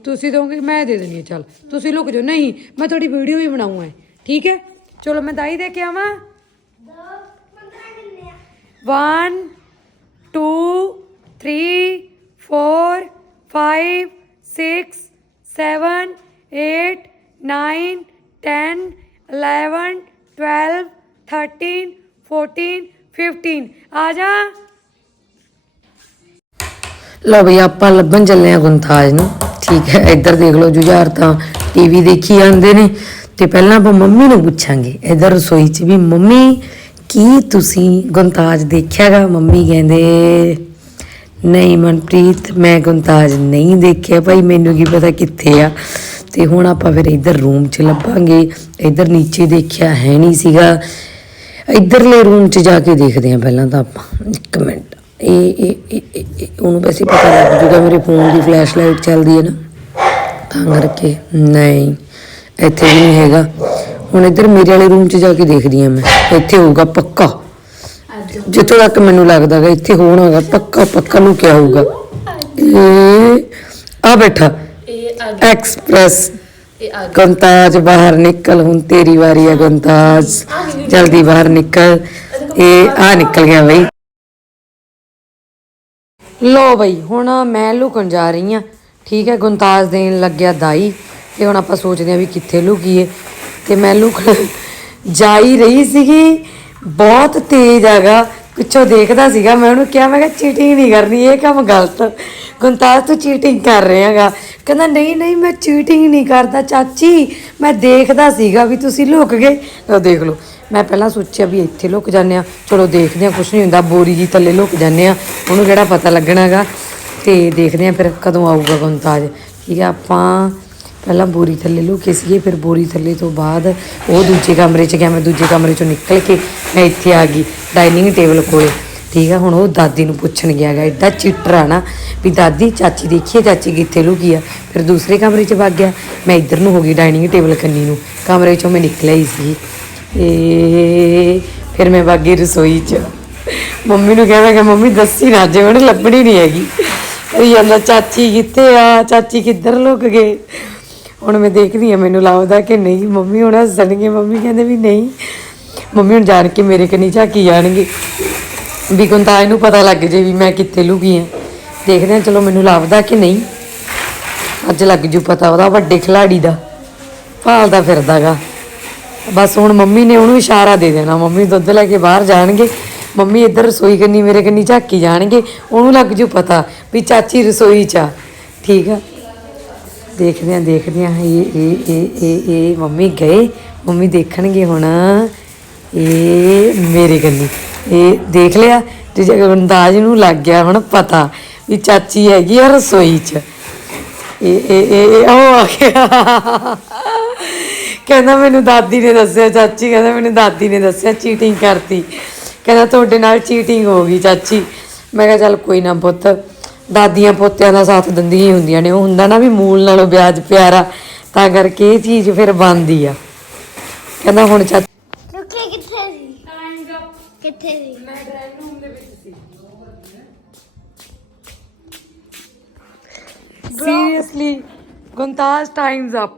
ਤੁਸੀਂ ਦੋਗੇ ਮੈਂ ਦੇ ਦੇਣੀ ਆ, ਚੱਲ। ਤੁਸੀਂ ਲੁਕ ਜਾਓ। ਨਹੀਂ, ਮੈਂ ਤੁਹਾਡੀ ਵੀਡੀਓ ਵੀ ਬਣਾਉਂਗਾ ਠੀਕ ਹੈ? ਚਲੋ, ਮੈਂ ਦਾਈ ਦੇ ਕੇ ਆਵਾਂ। ਦੋ 15 ਕਿੰਨੇ ਆ 1 2 3 4 5 6 7 8 9 10 11 12 13 14 15 ਆ ਜਾ। ਲਓ ਬਈ, ਆਪਾਂ ਲੱਭਣ ਚੱਲੇ ਆ ਗੁੰਤਾਜ ਨੂੰ। ਠੀਕ ਹੈ, ਇੱਧਰ ਦੇਖ ਲਓ ਜੁਝਾਰ ਤਾਂ ਟੀਵੀ ਦੇਖੀ ਜਾਂਦੇ ਨੇ। ਤੇ ਪਹਿਲਾਂ ਆਪਾਂ ਮੰਮੀ ਨੂੰ ਪੁੱਛਾਂਗੇ, ਇੱਧਰ ਰਸੋਈ 'ਚ ਵੀ, ਮੰਮੀ, ਕੀ ਤੁਸੀਂ ਗੁੰਤਾਜ ਦੇਖਿਆਗਾ? ਮੰਮੀ ਕਹਿੰਦੇ, ਨਹੀਂ ਮਨਪ੍ਰੀਤ, ਮੈਂ ਗੁੰਤਾਜ ਨਹੀਂ ਦੇਖਿਆ ਭਾਈ, ਮੈਨੂੰ ਕੀ ਪਤਾ ਕਿੱਥੇ ਆ? ਤੇ ਹੁਣ ਆਪਾਂ ਫਿਰ ਇੱਧਰ ਰੂਮ 'ਚ ਲੱਭਾਂਗੇ। ਇੱਧਰ ਨੀਚੇ ਦੇਖਿਆ ਹੈ ਨਹੀਂ ਸੀਗਾ। ਇੱਧਰਲੇ ਰੂਮ 'ਚ ਜਾ ਕੇ ਦੇਖਦੇ ਹਾਂ ਪਹਿਲਾਂ ਤਾਂ ਆਪਾਂ। ਇੱਕ ਮਿੰਟ। ਇਹ ਇਹ ਉਹਨੂੰ ਵੈਸੇ ਪਤਾ ਲੱਗ ਜੂਗਾ ਮੇਰੇ ਫੋਨ ਦੀ ਫਲੈਸ਼ ਲਾਈਟ ਚੱਲਦੀ ਹੈ ਨਾ। ਤਾਂ ਕਰਕੇ ਨਹੀਂ ਇੱਥੇ ਵੀ ਨਹੀਂ ਹੈਗਾ। ਹੁਣ ਇੱਧਰ ਮੇਰੇ ਵਾਲੇ ਰੂਮ 'ਚ ਜਾ ਕੇ ਦੇਖਦੀ ਹਾਂ ਮੈਂ। ਇੱਥੇ ਹੋਊਗਾ ਪੱਕਾ। ਜਿੱਥੋਂ ਤੱਕ ਮੈਨੂੰ ਲੱਗਦਾਗਾ ਇੱਥੇ ਹੋਣਾਗਾ ਪੱਕਾ ਪੱਕਾ ਨੂੰ ਕਿਹਾ ਹੋਊਗਾ। ਇਹ ਆ ਬੈਠਾ। ਐਕਸਪ੍ਰੈਸ ਗੁੰਤਾਜ ਬਾਹਰ ਨਿਕਲ ਹੁਣ ਤੇਰੀ ਵਾਰੀ ਹੈ ਗੁੰਤਾਜ। ਜਲਦੀ ਬਾਹਰ ਨਿਕਲ। ਇਹ ਆ ਨਿਕਲ ਗਿਆ ਬਈ। ਲੋ ਬਈ, ਹੁਣ ਮੈਂ ਲੁਕਣ ਜਾ ਰਹੀ ਆ ਠੀਕ ਹੈ, ਗੁੰਤਾਜ ਦੇਣ ਲੱਗਿਆ ਦਾਈ। ਤੇ ਹੁਣ ਆਪਾਂ ਸੋਚਦੇ ਆ ਵੀ ਕਿੱਥੇ ਲੁਕੀਏ। ਤੇ ਮੈਂ ਲੁਕਣ ਜਾ ਹੀ ਰਹੀ ਸੀਗੀ। ਬਹੁਤ ਤੇਜ਼ ਹੈਗਾ। ਪਿੱਛੋਂ ਦੇਖਦਾ ਸੀਗਾ ਮੈਂ ਉਹਨੂੰ, ਕਿਹਾ ਮੈਂ ਕਿਹਾ ਚੀਟਿੰਗ ਨਹੀਂ ਕਰਨੀ, ਇਹ ਕੰਮ ਗਲਤ। ਗੁੰਤਾਜ ਤੂੰ ਚੀਟਿੰਗ ਕਰ ਰਿਹਾ ਕਹਿੰਦਾ, ਨਹੀਂ ਨਹੀਂ, ਮੈਂ ਚੀਟਿੰਗ ਨਹੀਂ ਕਰਦਾ ਚਾਚੀ। ਮੈਂ ਦੇਖਦਾ ਸੀਗਾ ਵੀ ਤੁਸੀਂ ਲੁਕ ਗਏ। ਉਹ ਦੇਖ ਲਓ। ਮੈਂ ਪਹਿਲਾਂ ਸੋਚਿਆ ਵੀ ਇੱਥੇ ਲੁਕ ਜਾਂਦੇ ਆ ਚਲੋ ਦੇਖਦੇ ਆ ਕੁਛ ਨਹੀਂ ਹੁੰਦਾ, ਬੋਰੀ ਜੀ ਥੱਲੇ ਲੁਕ ਜਾਂਦੇ ਆ ਉਹਨੂੰ ਕਿਹੜਾ ਪਤਾ ਲੱਗਣਾਗਾ। ਤੇ ਦੇਖਦੇ ਆ ਫਿਰ ਕਦੋਂ ਆਊਗਾ ਗੁੰਤਾਜ ਠੀਕ ਆ ਆਪਾਂ ਪਹਿਲਾਂ ਬੋਰੀ ਥੱਲੇ ਲੁਕੇ ਸੀਗੇ, ਫਿਰ ਬੋਰੀ ਥੱਲੇ ਤੋਂ ਬਾਅਦ ਉਹ ਦੂਜੇ ਕਮਰੇ 'ਚ ਗਿਆ, ਮੈਂ ਦੂਜੇ ਕਮਰੇ 'ਚੋਂ ਨਿਕਲ ਕੇ ਮੈਂ ਇੱਥੇ ਆ ਗਈ ਡਾਈਨਿੰਗ ਟੇਬਲ ਕੋਲੇ। ਠੀਕ ਆ ਹੁਣ ਉਹ ਦਾਦੀ ਨੂੰ ਪੁੱਛਣ ਗਿਆ ਗਾ ਐਡਾ ਚਿੱਟਰ ਆ ਨਾ ਵੀ ਦਾਦੀ, ਚਾਚੀ ਦੇਖੀਏ, ਚਾਚੀ ਕਿੱਥੇ ਲੁਕੀ ਆ। ਫਿਰ ਦੂਸਰੇ ਕਮਰੇ 'ਚ ਵਗ ਗਿਆ। ਮੈਂ ਇੱਧਰ ਨੂੰ ਹੋ ਗਈ ਡਾਈਨਿੰਗ ਟੇਬਲ ਕੰਨੀ ਨੂੰ। ਕਮਰੇ 'ਚੋਂ ਮੈਂ ਨਿਕਲਿਆ ਹੀ ਸੀ। ਇਹ ਫਿਰ ਮੈਂ ਵਗ ਰਸੋਈ 'ਚ। ਮੰਮੀ ਨੂੰ ਕਹਿੰਦਾ ਕਿ ਮੰਮੀ, ਦੱਸੀ ਨਾ ਜੇ ਉਹਨੇ ਲੱਭਣੀ ਨਹੀਂ ਹੈਗੀ। ਕਹੀ ਜਾਂਦਾ ਚਾਚੀ ਕਿੱਥੇ ਆ? ਚਾਚੀ ਕਿੱਧਰ ਲੁਕ ਗਏ? ਹੁਣ ਮੈਂ ਦੇਖਦੀ ਆ ਮੈਨੂੰ ਲੱਗਦਾ ਕਿ ਨਹੀਂ, ਮੰਮੀ ਹੁਣ ਹੱਸਣਗੇ। ਮੰਮੀ ਕਹਿੰਦੇ ਵੀ ਨਹੀਂ। ਮੰਮੀ ਹੁਣ ਜਾਣ ਕੇ ਮੇਰੇ ਕਨੀ ਝਾਕੀ ਜਾਣਗੇ। ਵੀ ਗੁੰਤਾਜ ਨੂੰ ਪਤਾ ਲੱਗ ਜੇ ਵੀ ਮੈਂ ਕਿੱਥੇ ਲੁਕੀ ਆ। ਦੇਖਦੇ ਆ ਚਲੋ ਮੈਨੂੰ ਲੱਭਦਾ ਕਿ ਨਹੀਂ। ਅੱਜ ਲੱਗ ਜੂ ਪਤਾ ਉਹਦਾ, ਵੱਡੇ ਖਿਲਾੜੀ ਦਾ। ਭਾਲਦਾ ਫਿਰਦਾਗਾ। ਬਸ ਹੁਣ ਮੰਮੀ ਨੇ ਉਹਨੂੰ ਇਸ਼ਾਰਾ ਦੇ ਦੇਣਾ। ਮੰਮੀ ਦੁੱਧ ਲੈ ਕੇ ਬਾਹਰ ਜਾਣਗੇ। ਮੰਮੀ ਇੱਧਰ ਰਸੋਈ ਕੰਨੀ, ਮੇਰੇ ਕੰਨੀ ਝਾਕੀ ਜਾਣਗੇ। ਉਹਨੂੰ ਲੱਗ ਜੂ ਪਤਾ ਵੀ ਚਾਚੀ ਰਸੋਈ 'ਚ ਆ। ਠੀਕ ਆ? ਦੇਖਦੇ ਆ ਦੇਖਦੇ ਆ। ਇਹ ਇਹ ਇਹ ਇਹ ਇਹ ਮੰਮੀ ਗਏ। ਮੰਮੀ ਦੇਖਣਗੇ ਹੁਣ। ਇਹ ਮੇਰੇ ਕੰਨੀ। ਇਹ ਦੇਖ ਲਿਆ। ਤੇ ਜਗਵੰਦਾਜ ਨੂੰ ਲੱਗ ਗਿਆ ਹੁਣ ਪਤਾ ਵੀ ਚਾਚੀ ਹੈਗੀ ਆ ਰਸੋਈ 'ਚ। ਇਹ ਇਹ ਇਹ, ਉਹ ਆ ਗਿਆ। ਕਹਿੰਦਾ ਮੈਨੂੰ ਦਾਦੀ ਨੇ ਦੱਸਿਆ ਚਾਚੀ ਕਹਿੰਦਾ ਮੈਨੂੰ ਦਾਦੀ ਨੇ ਦੱਸਿਆ ਚੀਟਿੰਗ ਕਰਤੀ। ਕਹਿੰਦਾ ਤੁਹਾਡੇ ਨਾਲ ਚੀਟਿੰਗ ਹੋ ਗਈ ਚਾਚੀ। ਮੈਂ ਕਿਹਾ ਚੱਲ ਕੋਈ ਨਾ ਪੁੱਤ ਦਾਦੀਆਂ ਪੋਤਿਆਂ ਦਾ ਸਾਥ ਦਿੰਦੀਆਂ ਹੀ ਹੁੰਦੀਆਂ ਨੇ ਉਹ ਹੁੰਦਾ ਨਾ ਵੀ ਮੂਲ ਨਾਲੋਂ ਵਿਆਜ ਪਿਆਰਾ ਤਾਂ ਕਰਕੇ ਇਹ ਚੀਜ਼ ਫਿਰ ਬਣਦੀ ਆ। ਕਹਿੰਦਾ ਹੁਣ ਚਾਚੀ ਰੁਕੇ ਕਿੱਥੇ ਸੀ? ਕਿੱਥੇ ਸੀ? ਸੀਰੀਅਸਲੀ ਗੁੰਤਾਜ ਟਾਈਮਸ ਅਪ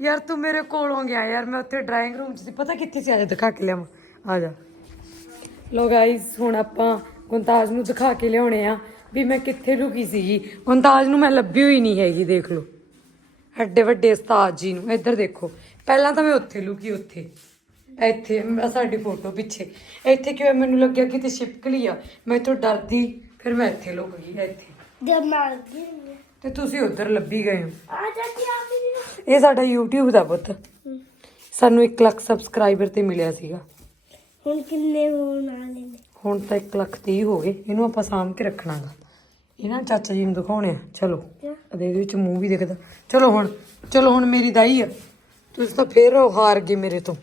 ਯਾਰ ਤੂੰ ਮੇਰੇ ਕੋਲੋਂ ਗਿਆ ਯਾਰ, ਮੈਂ ਉੱਥੇ ਡਰਾਇੰਗ ਰੂਮ 'ਚ ਸੀ। ਪਤਾ ਕਿੱਥੇ ਸੀ? ਆ ਜਾ, ਦਿਖਾ ਕੇ ਲਿਆਵਾਂ। ਆ ਜਾ। ਲੋ ਗਾਇਸ ਹੁਣ ਆਪਾਂ ਗੁੰਤਾਜ ਨੂੰ ਦਿਖਾ ਕੇ ਲਿਆਉਣੇ ਆ ਵੀ ਮੈਂ ਕਿੱਥੇ ਲੁਕੀ ਸੀਗੀ। ਗੁੰਤਾਜ ਨੂੰ ਮੈਂ ਲੱਭੀ ਹੋਈ ਨਹੀਂ ਹੈਗੀ, ਦੇਖ ਲਓ। ਐਡੇ ਵੱਡੇ ਉਸਤਾਦ ਜੀ ਨੂੰ। ਇੱਧਰ ਦੇਖੋ, ਪਹਿਲਾਂ ਤਾਂ ਮੈਂ ਉੱਥੇ ਲੁਕੀ, ਉੱਥੇ। ਇੱਥੇ ਆਹ ਸਾਡੀ ਫੋਟੋ ਪਿੱਛੇ। ਇੱਥੇ ਕਿਉਂ ਮੈਨੂੰ ਲੱਗਿਆ ਕਿਤੇ ਛਿਪਕਲੀ ਆ? ਮੈਂ ਤੋਂ ਡਰਦੀ, ਫਿਰ ਮੈਂ ਇੱਥੇ ਲੁਕ ਗਈ, ਇੱਥੇ। ਜਦ ਮਾਰ ਗਈ ਤੇ ਤੁਸੀਂ ਉੱਧਰ ਲੱਭੀ ਗਏ ਹੋ। ਆ ਚਾਚੀ ਆ ਇਹ ਸਾਡਾ YouTube ਦਾ ਪੁੱਤ। ਸਾਨੂੰ 1 ਲੱਖ ਸਬਸਕ੍ਰਾਈਬਰ ਤੇ ਮਿਲਿਆ ਸੀਗਾ। ਹੁਣ ਕਿੰਨੇ ਹੋਣ ਵਾਲੇ ਨੇ? ਹੁਣ ਤਾਂ 1 ਲੱਖ 30 ਹੋ ਗਏ। ਇਹਨੂੰ ਆਪਾਂ ਸਾਂਭ ਕੇ ਰੱਖਣਾਗਾ। ਇਹਨਾਂ ਚਾਚਾ ਜੀ ਨੂੰ ਦਿਖਾਉਣੇ ਆ। ਚਲੋ। ਇਹਦੇ ਵਿੱਚ ਮੂੰਹ ਵੀ ਦਿਖਦਾ। ਚਲੋ ਹੁਣ ਚਲੋ ਹੁਣ ਮੇਰੀ ਦਾਈ ਆ। ਤੁਸੀਂ ਤਾਂ ਫੇਰ ਹਾਰ ਗਏ ਮੇਰੇ ਤੋਂ।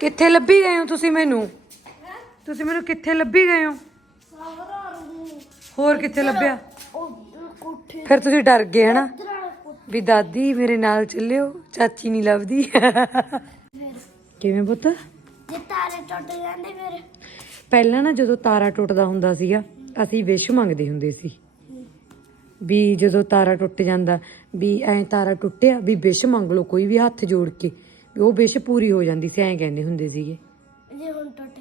ਕਿੱਥੇ ਲੱਭੀ ਗਏ ਹੋ ਤੁਸੀਂ ਮੈਨੂੰ? ਤੁਸੀਂ ਮੈਨੂੰ ਕਿੱਥੇ ਲੱਭੀ ਗਏ ਹੋ? ਹੋਰ ਕਿੱਥੇ ਲੱਭਿਆ? ਕੋਠੇ ਫਿਰ ਤੁਸੀਂ ਡਰ ਗਏ ਹਨਾ? ਵੀ ਦਾਦੀ ਮੇਰੇ ਨਾਲ ਚੱਲਿਓ ਚਾਚੀ ਨਹੀਂ ਲੱਭਦੀ। ਕਿਵੇਂ ਪੁੱਤ? ਜੇ ਤਾਰੇ ਟੁੱਟ ਜਾਂਦੇ ਫਿਰ? ਪਹਿਲਾਂ ਨਾ ਜਦੋਂ ਤਾਰਾ ਟੁੱਟਦਾ ਹੁੰਦਾ ਸੀਗਾ ਅਸੀਂ ਵਿਸ਼ ਮੰਗਦੇ ਹੁੰਦੇ ਸੀ। ਵੀ ਜਦੋਂ ਤਾਰਾ ਟੁੱਟ ਜਾਂਦਾ ਵੀ ਐਂ ਤਾਰਾ ਟੁੱਟਿਆ ਵੀ ਵਿਸ਼ ਮੰਗ ਲਓ ਕੋਈ ਵੀ ਹੱਥ ਜੋੜ ਕੇ। ਵੀ ਉਹ ਵਿਸ਼ ਪੂਰੀ ਹੋ ਜਾਂਦੀ ਸੀ ਐਂ ਕਹਿੰਦੇ ਹੁੰਦੇ ਸੀਗੇ। ਜੇ ਹੁਣ ਟੁੱਟ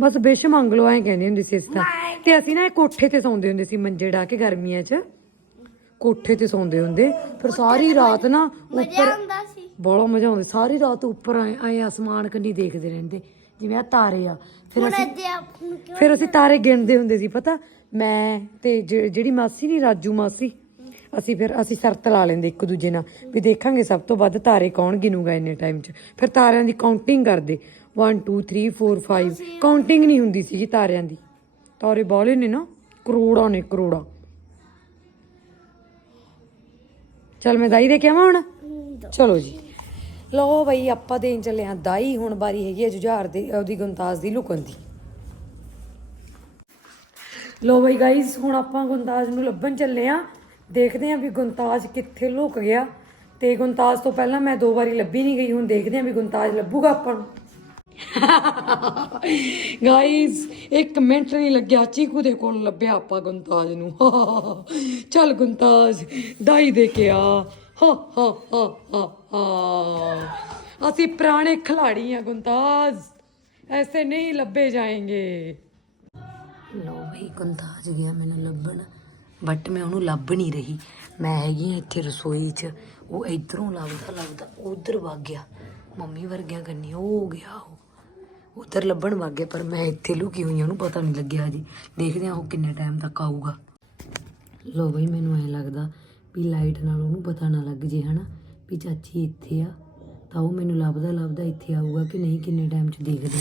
ਬਸ ਵਿਸ਼ ਮੰਗ ਲਓ ਐਂ ਕਹਿੰਦੇ ਹੁੰਦੇ ਸੀ ਇਸ ਤਾਂ ਤੇ ਅਸੀਂ ਨਾ ਇਹ ਕੋਠੇ ਤੇ ਸੌਂਦੇ ਹੁੰਦੇ ਸੀ ਮੰਜੇ ਢਾ ਕੇ ਗਰਮੀਆਂ 'ਚ। ਕੋਠੇ ਤੇ ਸੌਂਦੇ ਹੁੰਦੇ। ਫਿਰ ਸਾਰੀ ਰਾਤ ਨਾ ਉੱਪਰ ਬੜਾ ਮਜ਼ਾ ਆਉਂਦਾ ਸਾਰੀ ਰਾਤ ਉੱਪਰ ਐ ਅਸਮਾਨ ਕੰਨੀ ਦੇਖਦੇ ਰਹਿੰਦੇ। ਜਿਵੇਂ ਆ ਤਾਰੇ ਆ। ਫਿਰ ਅਸੀਂ ਫਿਰ ਅਸੀਂ ਤਾਰੇ ਗਿਣਦੇ ਹੁੰਦੇ ਸੀ ਪਤਾ? ਮੈਂ ਤੇ ਜਿਹੜੀ ਮਾਸੀ ਨਹੀਂ ਰਾਜੂ ਮਾਸੀ। ਅਸੀਂ ਫਿਰ ਅਸੀਂ ਸ਼ਰਤ ਲਾ ਲੈਂਦੇ ਇੱਕ ਦੂਜੇ ਨਾਲ। ਵੀ ਦੇਖਾਂਗੇ ਸਭ ਤੋਂ ਵੱਧ ਤਾਰੇ ਕੌਣ ਗਿਣੂਗਾ ਇੰਨੇ ਟਾਈਮ 'ਚ। ਫਿਰ ਤਾਰਿਆਂ ਦੀ ਕਾਊਂਟਿੰਗ ਕਰਦੇ। 1 2 3 4 5 ਕਾਊਂਟਿੰਗ ਨਹੀਂ ਹੁੰਦੀ ਸੀਗੀ ਤਾਰਿਆਂ ਦੀ। ਤਾਰੇ ਬਾਲੇ ਨੇ ਨਾ, ਕਰੋੜਾਂ ਨੇ, ਕਰੋੜਾਂ। ਚਲ ਮੈਂ ਦਾਈ ਦੇ ਕੇ ਆਵਾਂ ਹੁਣ? ਚਲੋ ਜੀ। ਲਓ ਬਈ, ਆਪਾਂ ਦੇਣ ਚੱਲੇ ਆ ਦਾਈ, ਹੁਣ ਬਾਰੀ ਹੈਗੀ ਹੈ ਜੁਝਾਰ ਦੀ, ਉਹਦੀ ਗੁੰਤਾਜ ਦੀ, ਲੁਕਣ ਦੀ। ਲੋ ਬਈ ਗਾਇਸ ਹੁਣ ਆਪਾਂ ਗੁੰਤਾਜ ਨੂੰ ਲੱਭਣ ਚੱਲੇ ਆ ਦੇਖਦੇ ਆ ਵੀ ਗੁੰਤਾਜ ਕਿੱਥੇ ਲੁਕ ਗਿਆ। ਤੇ ਗੁੰਤਾਜ ਤੋਂ ਪਹਿਲਾਂ ਮੈਂ ਦੋ ਵਾਰੀ ਲੱਭੀ ਨਹੀਂ ਗਈ, ਹੁਣ ਦੇਖਦੇ ਆ ਵੀ ਗੁੰਤਾਜ ਲੱਭੂਗਾ ਆਪਾਂ ਨੂੰ। ਗਾਇਸ ਇੱਕ ਮਿੰਟ ਨਹੀਂ ਲੱਗਿਆ, ਚੀਕੂ ਦੇ ਕੋਲ ਲੱਭਿਆ ਆਪਾਂ ਗੁੰਤਾਜ ਨੂੰ। ਚੱਲ ਗੁੰਤਾਜ, ਦਾਈ ਦੇ ਕੇ ਆ। ਹਾ ਹਾ ਹਾ ਹਾ ਅਸੀਂ ਪੁਰਾਣੇ ਖਿਲਾੜੀ ਆ ਗੁੰਤਾਜ। ਐਸੇ ਨਹੀਂ ਲੱਭੇ ਜਾਏਂਗੇ। ਲੋ ਬਈ, ਗੁੰਤਾਜ ਗਿਆ ਮੈਨੂੰ ਲੱਭਣ। ਬਟ ਮੈਂ ਉਹਨੂੰ ਲੱਭ ਨਹੀਂ ਰਹੀ। ਮੈਂ ਹੈਗੀ ਹਾਂ ਇੱਥੇ ਰਸੋਈ 'ਚ। ਉਹ ਇਧਰੋਂ ਲੱਭਦਾ ਲੱਭਦਾ ਉਧਰ ਵਗ ਗਿਆ। ਮੰਮੀ ਵਰਗਿਆਂ ਕੰਨੀ ਉਹ ਹੋ ਗਿਆ ਉਹ। ਉਧਰ ਲੱਭਣ ਵਗ ਗਿਆ ਪਰ ਮੈਂ ਇੱਥੇ ਲੁਕੀ ਹੋਈ ਹਾਂ, ਉਹਨੂੰ ਪਤਾ ਨਹੀਂ ਲੱਗਿਆ ਜੀ ਦੇਖਦੇ ਹਾਂ ਉਹ ਕਿੰਨੇ ਟਾਈਮ ਤੱਕ ਆਊਗਾ। ਲੋ ਬਈ, ਮੈਨੂੰ ਐ ਲੱਗਦਾ ਵੀ ਲਾਈਟ ਨਾਲ ਉਹਨੂੰ ਪਤਾ ਨਾ ਲੱਗ ਜੇ, ਹਨਾ? ਵੀ ਚਾਚੀ ਇੱਥੇ ਆ, ਤਾਂ ਉਹ ਮੈਨੂੰ ਲੱਭਦਾ ਲੱਭਦਾ ਇੱਥੇ ਆਊਗਾ ਕਿ ਨਹੀਂ, ਕਿੰਨੇ ਟਾਈਮ 'ਚ ਦੇਖਦੇ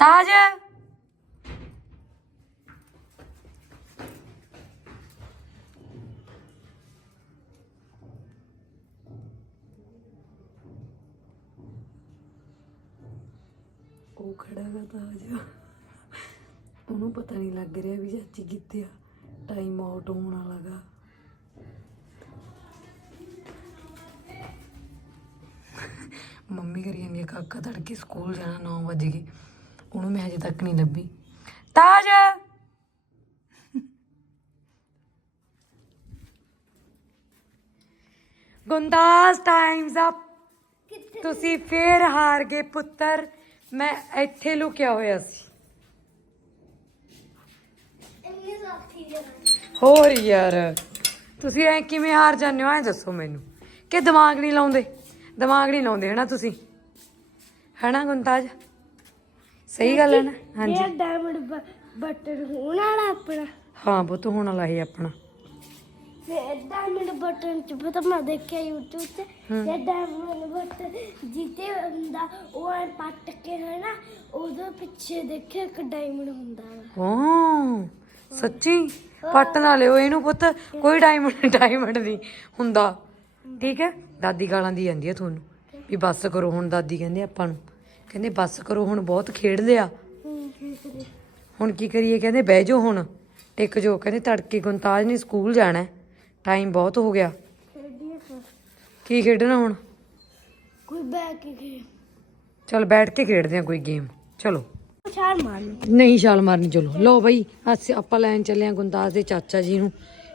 ਤਾਜ ਉਹ ਗਾ ਤਾਜ ਉਹਨੂੰ ਪਤਾ ਨਹੀਂ ਲੱਗ ਰਿਹਾ ਵੀ ਚਾਚੀ ਕਿੱਥੇ ਆ। ਟਾਈਮ ਆਊਟ ਹੋਣ ਵਾਲਾ ਗਾ। ਮੰਮੀ ਕਰੀ ਜਾਂਦੀ ਆ ਕਾਕਾ ਤੜਕੇ ਸਕੂਲ ਜਾਣਾ 9 ਵਜੇ ਗਏ। ਉਹਨੂੰ ਮੈਂ ਹਜੇ ਤੱਕ ਨਹੀਂ ਲੱਭੀ। ਤਾਜ! ਗੁੰਦਾਸ ਟਾਈਮਸ ਅਪ ਤੁਸੀਂ ਫੇਰ ਹਾਰ ਗਏ ਪੁੱਤਰ। ਮੈਂ ਇੱਥੇ ਲੁਕਿਆ ਹੋਇਆ ਸੀ। ਇੰਨੇ ਸਾਥੀ ਜਣਾ ਹੋਰ ਯਾਰ ਤੁਸੀਂ ਐ ਕਿਵੇਂ ਹਾਰ ਜਾਂਦੇ ਹੋ? ਐ ਦੱਸੋ ਮੈਨੂੰ। ਕਿ ਦਿਮਾਗ ਨਹੀਂ ਲਾਉਂਦੇ? ਦਿਮਾਗ ਨਹੀਂ ਲਾਉਂਦੇ ਹਨਾ ਤੁਸੀਂ? ਹਨਾ ਗੁੰਤਾਜ? ਸਹੀ ਗੱਲ ਹੈ ਨਾ? ਹਾਂਜੀ। ਡਾਇਮੰਡ ਬਟਨ ਹੋਣ ਵਾਲਾ ਆਪਣਾ। ਹਾਂ ਪੁੱਤ ਹੁਣ ਵਾਲਾ ਇਹ ਆਪਣਾ। ਫਿਰ ਡਾਇਮੰਡ ਬਟਨ ਚ ਪਤਾ ਮੈਂ ਦੇਖਿਆ YouTube ਤੇ ਇਹ ਡਾਇਮੰਡ ਬਟਨ ਜਿੱਤੇ ਹੁੰਦਾ ਉਹ ਐਂ ਪੱਟ ਕੇ ਹੈ ਨਾ ਉਹਦੇ ਪਿੱਛੇ ਦੇਖਿਆ ਇੱਕ ਡਾਇਮੰਡ ਹੁੰਦਾ ਵਾ ਹਾਂ ਸੱਚੀ? ਪੱਟ ਨਾ ਲਿਓ ਇਹਨੂੰ ਪੁੱਤ ਕੋਈ ਡਾਇਮੰਡ ਡਾਇਮੰਡ ਨਹੀਂ ਹੁੰਦਾ। ਠੀਕ ਹੈ? ਦਾਦੀ ਗਾਲਾਂ ਦੀ ਜਾਂਦੀ ਹੈ ਤੁਹਾਨੂੰ ਵੀ ਬੱਸ ਕਰੋ ਹੁਣ ਦਾਦੀ ਕਹਿੰਦੇ ਆਪਾਂ ਨੂੰ। ਕਹਿੰਦੇ ਬੱਸ ਕਰੋ ਹੁਣ ਬਹੁਤ ਖੇਡ ਲਿਆ ਹੁਣ ਕੀ ਕਰੀਏ? ਕਹਿੰਦੇ ਬਹਿ ਜਾਓ ਹੁਣ ਟਿਕ ਜਾਓ। ਕਹਿੰਦੇ ਤੜਕੇ ਗੁੰਤਾਜ ਨੇ ਸਕੂਲ ਜਾਣਾ ਟਾਈਮ ਬਹੁਤ ਹੋ ਗਿਆ। ਖੇਡੀਏ ਫਿਰ। ਕੀ ਖੇਡਣਾ ਹੁਣ? ਕੋਈ ਬੈਕ ਕੇ ਚਲ ਬੈਠ ਕੇ ਖੇਡਦੇ ਆ ਕੋਈ ਗੇਮ ਚਲੋ। ਛਾਲ ਨਹੀਂ ਛਾਲ ਮਾਰਨੀ ਚਲੋ। ਲਓ ਬਈ ਅਸੀਂ ਆਪਾਂ ਲੈਣ ਚੱਲੇ ਆ ਗੁੰਦਾਸ ਦੇ ਚਾਚਾ ਜੀ ਨੂੰ।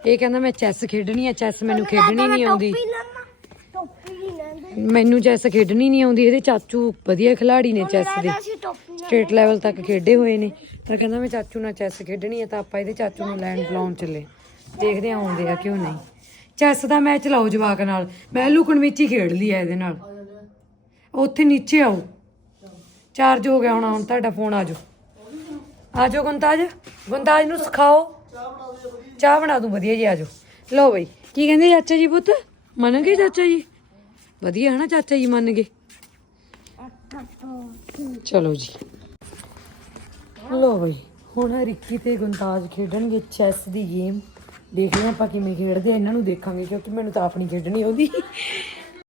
ਇਹ ਕਹਿੰਦਾ ਮੈਂ ਚੈਸ ਖੇਡਣੀ ਆ ਚੈਸ ਮੈਨੂੰ ਖੇਡਣੀ ਨਹੀਂ ਆਉਂਦੀ। ਟੋਪੀ ਲੈਣਾ? ਟੋਪੀ ਨਹੀਂ ਲੈਂਦੇ। ਮੈਨੂੰ ਚੈਸ ਖੇਡਣੀ ਨਹੀਂ ਆਉਂਦੀ ਇਹਦੇ ਚਾਚੂ ਵਧੀਆ ਖਿਲਾੜੀ ਨੇ ਚੈਸ ਦੇ। ਅਸੀਂ ਟੋਪੀ ਨਾ ਸਟੇਟ ਲੈਵਲ ਤੱਕ ਖੇਡੇ ਹੋਏ ਨੇ। ਤਾਂ ਕਹਿੰਦਾ ਮੈਂ ਚਾਚੂ ਨਾਲ ਚੈਸ ਖੇਡਣੀ ਆ ਤਾਂ ਆਪਾਂ ਇਹਦੇ ਚਾਚੂ ਨੂੰ ਲੈਣ ਬੁਲਾਉਣ ਚੱਲੇ। ਦੇਖਦੇ ਆ ਆਉਂਦੇ ਆ ਕਿਉਂ ਨਹੀਂ। ਚੈਸ ਦਾ ਮੈਚ ਲਾਓ ਜਵਾਕ ਨਾਲ। ਮੈਂ ਲੁਕਣ ਵਿੱਚ ਹੀ ਖੇਡ ਲਈ ਆ ਇਹਦੇ ਨਾਲ। ਉੱਥੇ ਨੀਚੇ ਆਓ। ਚਾਰਜ ਹੋ ਗਿਆ ਹੁਣ ਹੁਣ ਤੁਹਾਡਾ ਫੋਨ ਆ ਜਾਓ। ਆ ਜਾਓ ਗੁੰਤਾਜ। ਗੁੰਤਾਜ ਨੂੰ ਸਿਖਾਓ। ਚਾਹ ਬਣਾ ਦੂੰ, ਵਧੀਆ ਜੀ, ਆ ਜਾਓ। ਲਓ ਬਈ, ਕੀ ਕਹਿੰਦੇ ਚਾਚਾ ਜੀ ਪੁੱਤ? ਮੰਨ ਗਏ ਚਾਚਾ ਜੀ? ਵਧੀਆ ਹੈ ਨਾ ਚਾਚਾ ਜੀ, ਮੰਨ ਗਏ। ਚਲੋ ਜੀ। ਲੋ ਬਈ, ਹੁਣ ਰਿੱਕੀ ਤੇ ਗੁੰਤਾਜ ਖੇਡਣਗੇ ਚੈਸ ਦੀ ਗੇਮ। ਦੇਖਦੇ ਹਾਂ ਆਪਾਂ ਕਿਵੇਂ ਖੇਡਦੇ ਆ। ਇਹਨਾਂ ਨੂੰ ਦੇਖਾਂਗੇ, ਕਿਉਂਕਿ ਮੈਨੂੰ ਤਾਂ ਆਪਣੀ ਖੇਡਣੀ ਆਉਂਦੀ